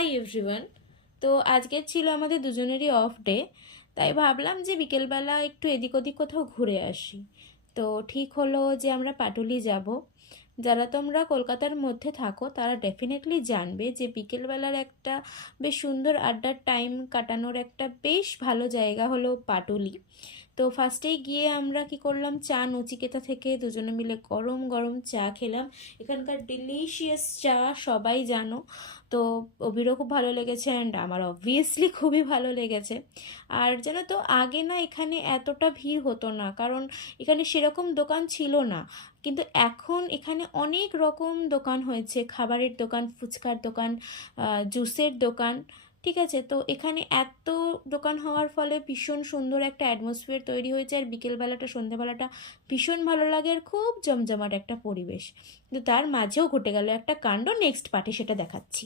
Hi everyone. তো আজকের ছিল আমাদের দুজনেরই অফ ডে, তাই ভাবলাম যে বিকেলবেলা একটু এদিক ওদিক কোথাও ঘুরে আসি। তো ঠিক হলো যে আমরা পাটুলি যাব। যারা তোমরা কলকাতার মধ্যে থাকো তারা ডেফিনেটলি জানবে যে বিকেলবেলার একটা বেশ সুন্দর আড্ডার টাইম কাটানোর একটা বেশ ভালো জায়গা হলো পাটুলি। তো ফার্স্টেই গিয়ে আমরা কি করলাম, চা নচিকেতা থেকে দুজনে মিলে গরম গরম চা খেলাম। এখানকার ডিলিশিয়াস চা সবাই জানো। তো অভিরও খুব ভালো লেগেছে অ্যান্ড আমার অবভিয়াসলি খুবই ভালো লেগেছে। আর জানো তো আগে না এখানে এতটা ভিড় হতো না, কারণ এখানে সেরকম দোকান ছিল না। কিন্তু এখন এখানে অনেক রকম দোকান হয়েছে, খাবারের দোকান, ফুচকার দোকান, জুসের দোকান। ঠিক আছে, তো এখানে এত দোকান হওয়ার ফলে ভীষণ সুন্দর একটা অ্যাটমসফিয়ার তৈরি হয়েছে, আর বিকেলবেলাটা সন্ধ্যাবেলাটা ভীষণ ভালো লাগে, আর খুব জমজমাট একটা পরিবেশ। কিন্তু তার মাঝেও ঘটে গেল একটা কাণ্ড, নেক্সট পার্টে সেটা দেখাচ্ছি।